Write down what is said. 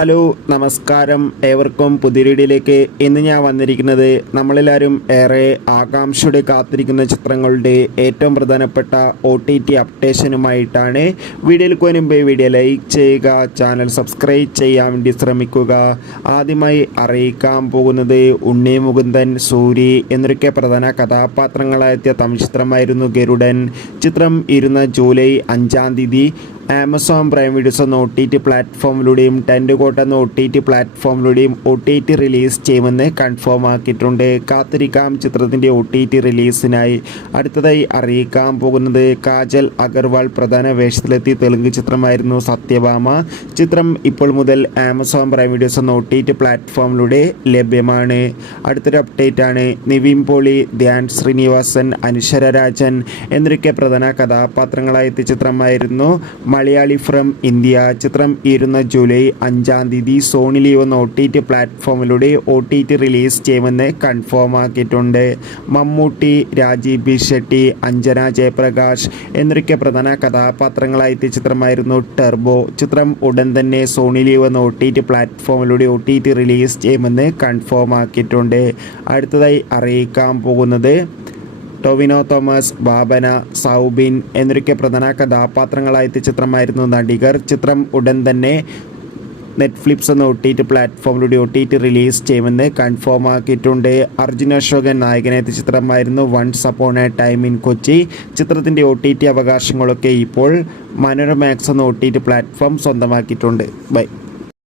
Hello നമസ്കാരം, ഏവർക്കും പുതിയ വീഡിയോയിലേക്ക്. ഇന്ന് ഞാൻ വന്നിരിക്കുന്നത് നമ്മളെല്ലാവരും ഏറെ ആകാംക്ഷയോടെ കാത്തിരിക്കുന്ന ചിത്രങ്ങളുടെ ഏറ്റവും പ്രധാനപ്പെട്ട OTT അപ്ഡേഷനുമായിട്ടാണ്. വീഡിയോയിലേക്ക് മുൻപ് വീഡിയോ ലൈക്ക് ചെയ്യുക, ചാനൽ സബ്സ്ക്രൈബ് ചെയ്യാൻ വേണ്ടി ശ്രമിക്കുക. ആദ്യമായി അറിയിക്കാൻ പോകുന്നത് ഉണ്ണി മുകുന്ദൻ, സൂരി എന്നൊക്കെ പ്രധാന കഥാപാത്രങ്ങളായെത്തിയ തമിഴ് ചിത്രമായിരുന്നു ഗരുഡൻ. ചിത്രം ജൂലൈ 5-ാം തീയതി ആമസോൺ പ്രൈം വീഡിയോസ് എന്ന OTT പ്ലാറ്റ്ഫോമിലൂടെയും ടെൻഡുകോട്ട് എന്ന OTT പ്ലാറ്റ്ഫോമിലൂടെയും OTT റിലീസ് ചെയ്യുമെന്ന് കൺഫേം ആക്കിയിട്ടുണ്ട്. കാത്തിരിക്കാം ചിത്രത്തിൻ്റെ OTT റിലീസിനായി. അടുത്തതായി അറിയിക്കാൻ പോകുന്നത് കാജൽ അഗർവാൾ പ്രധാന വേഷത്തിലെത്തിയ തെലുങ്ക് ചിത്രമായിരുന്നു സത്യഭാമ. ചിത്രം ഇപ്പോൾ മുതൽ ആമസോൺ പ്രൈം വീഡിയോസ് എന്ന OTT പ്ലാറ്റ്ഫോമിലൂടെ ലഭ്യമാണ്. അടുത്തൊരു അപ്ഡേറ്റ് ആണ്. നിവിൻ പോളി, ധ്യാൻ ശ്രീനിവാസൻ, അനശ്വര രാജൻ എന്നൊക്കെ പ്രധാന കഥാപാത്രങ്ങളായ എത്തിയ ചിത്രമായിരുന്നു മലയാളി ഫ്രം ഇന്ത്യ. ചിത്രം ജൂലൈ 5-ാം തീയതി സോണി ലീവ് എന്ന OTT പ്ലാറ്റ്ഫോമിലൂടെ OTT റിലീസ് ചെയ്യുമെന്ന് കൺഫേം ആക്കിയിട്ടുണ്ട്. മമ്മൂട്ടി, രാജീവ് ബി ഷെട്ടി, അഞ്ജന ജയപ്രകാശ് എന്നൊക്കെ പ്രധാന കഥാപാത്രങ്ങളായി എത്തിയ ചിത്രമായിരുന്നു ടർബോ. ചിത്രം ഉടൻ തന്നെ സോണി ലീവ് എന്ന OTT പ്ലാറ്റ്ഫോമിലൂടെ OTT റിലീസ് ചെയ്യുമെന്ന് കൺഫേം ആക്കിയിട്ടുണ്ട്. അടുത്തതായി അറിയിക്കാൻ പോകുന്നത് ടൊവിനോ തോമസ്, ഭാവന, സൗബിൻ എന്നൊക്കെ പ്രധാന കഥാപാത്രങ്ങളായെത്തിയ ചിത്രമായിരുന്നു നടികർ. ചിത്രം ഉടൻ തന്നെ നെറ്റ്ഫ്ലിക്സ് എന്ന OTT പ്ലാറ്റ്ഫോമിലൂടെ OTT റിലീസ് ചെയ്യുമെന്ന് കൺഫേം ആക്കിയിട്ടുണ്ട്. അർജുൻ അശോകൻ നായകനെത്തിയ ചിത്രമായിരുന്നു once upon a time in Kochi. ചിത്രത്തിൻ്റെ OTT അവകാശങ്ങളൊക്കെ ഇപ്പോൾ മനോരമാക്സ് എന്ന OTT പ്ലാറ്റ്ഫോം സ്വന്തമാക്കിയിട്ടുണ്ട്. ബൈ.